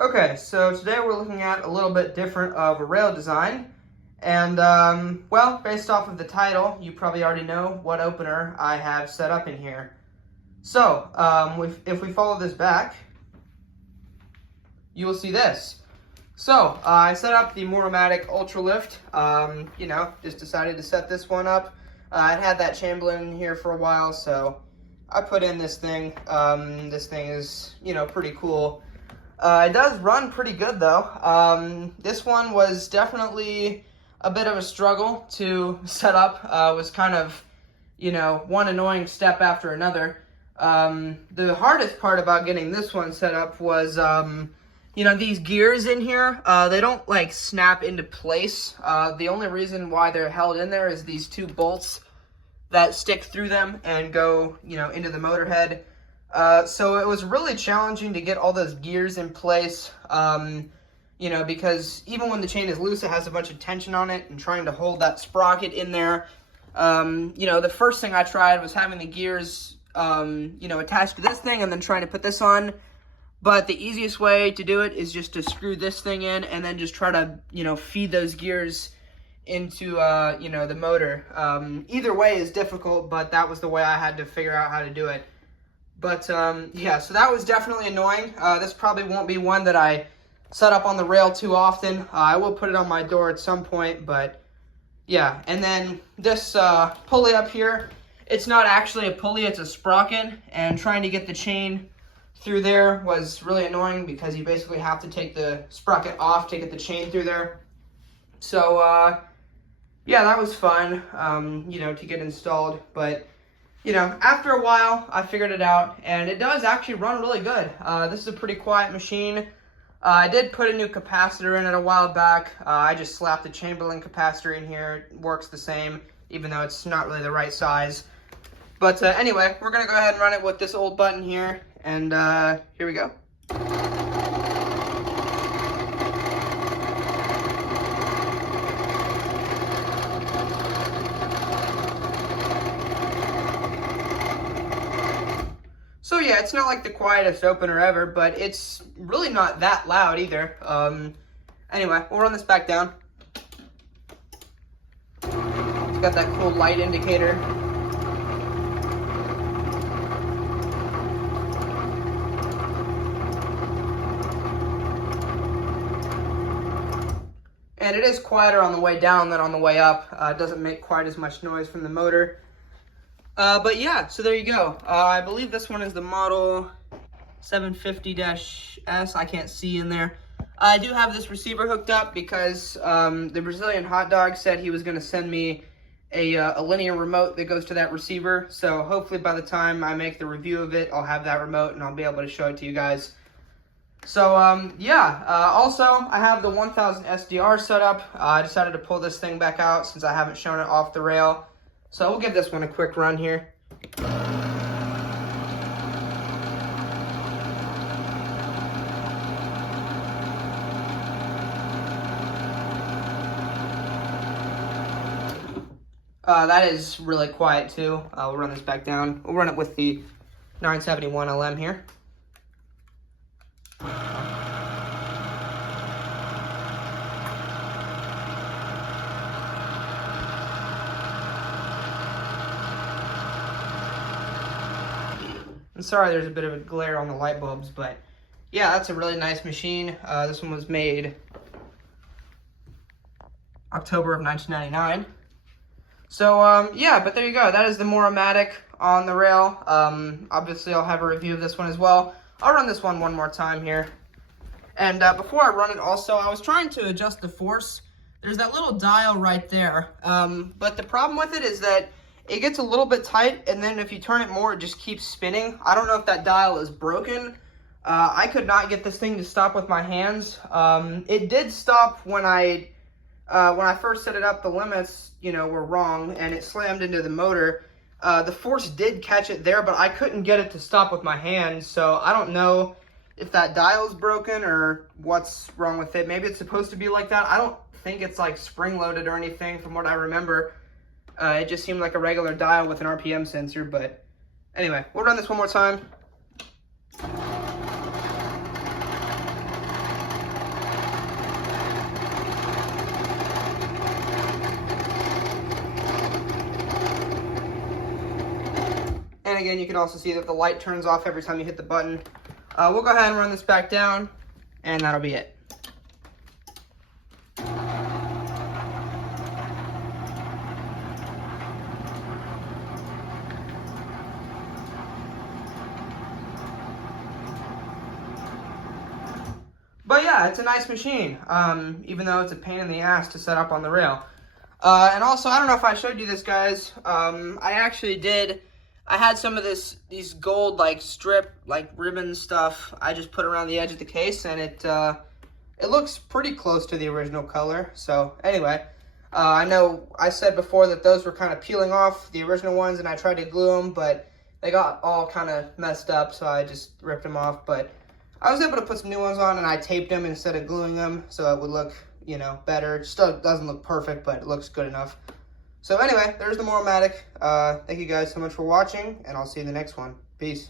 Okay, so today we're looking at a little bit different of a rail design. And, well, based off of the title, you probably already know what opener I have set up in here. So, if we follow this back, you will see this. So, I set up the Moore-O-Matic Ultra Lift. Just decided to set this one up. I had that Chamberlain in here for a while, so I put in this thing. This thing is, pretty cool. It does run pretty good, though. This one was definitely a bit of a struggle to set up. Was kind of, one annoying step after another. The hardest part about getting this one set up was, these gears in here, they don't, snap into place. The only reason why they're held in there is these two bolts that stick through them and go, into the motor head. So it was really challenging to get all those gears in place, because even when the chain is loose, it has a bunch of tension on it, and trying to hold that sprocket in there. The first thing I tried was having the gears, attached to this thing and then trying to put this on. But the easiest way to do it is just to screw this thing in and then just try to, feed those gears into, the motor. Either way is difficult, but that was the way I had to figure out how to do it. But, so that was definitely annoying. This probably won't be one that I set up on the rail too often. I will put it on my door at some point, but, yeah. And then this pulley up here, it's not actually a pulley, it's a sprocket, and trying to get the chain through there was really annoying because you basically have to take the sprocket off to get the chain through there. So, yeah, that was fun, to get installed, but after a while, I figured it out, and it does actually run really good. This is a pretty quiet machine. I did put a new capacitor in it a while back. I just slapped a Chamberlain capacitor in here. It works the same, even though it's not really the right size. But anyway, we're going to go ahead and run it with this old button here, and here we go. So yeah, it's not like the quietest opener ever, but it's really not that loud either. Anyway, we'll run this back down. It's got that cool light indicator. And it is quieter on the way down than on the way up. It doesn't make quite as much noise from the motor. But yeah, so there you go. I believe this one is the model 750-S. I can't see in there. I do have this receiver hooked up because the Brazilian hot dog said he was going to send me a linear remote that goes to that receiver. So hopefully by the time I make the review of it, I'll have that remote and I'll be able to show it to you guys. So, also, I have the 1000 SDR set up. I decided to pull this thing back out since I haven't shown it off the rail. So we'll give this one a quick run here. That is really quiet too. We'll run this back down. We'll run it with the 971 LM here. I'm sorry there's a bit of a glare on the light bulbs, but yeah, that's a really nice machine. This one was made October of 1999. So, yeah, but there you go. That is the Moramatic on the rail. Obviously, I'll have a review of this one as well. I'll run this one more time here. And before I run it also, I was trying to adjust the force. There's that little dial right there. But the problem with it is that it gets a little bit tight, and then if you turn it more, it just keeps spinning. I don't know if that dial is broken. I could not get this thing to stop with my hands. It did stop when I first set it up. The limits, were wrong, and it slammed into the motor. The force did catch it there, but I couldn't get it to stop with my hands, so I don't know if that dial's broken or what's wrong with it. Maybe it's supposed to be like that. I don't think it's like spring-loaded or anything from what I remember. It just seemed like a regular dial with an RPM sensor, but anyway, we'll run this one more time. And again, you can also see that the light turns off every time you hit the button. We'll go ahead and run this back down, and that'll be it. But yeah, it's a nice machine, even though it's a pain in the ass to set up on the rail. And also, I don't know if I showed you this, guys. I actually did. I had some of these gold like strip like ribbon stuff. I just put around the edge of the case, and it looks pretty close to the original color. So anyway, I know I said before that those were kind of peeling off the original ones, and I tried to glue them, but they got all kind of messed up, so I just ripped them off. But I was able to put some new ones on, and I taped them instead of gluing them, so it would look, you know, better. It still doesn't look perfect, but it looks good enough. So anyway, there's the Moore-O-Matic. Thank you guys so much for watching, and I'll see you in the next one. Peace.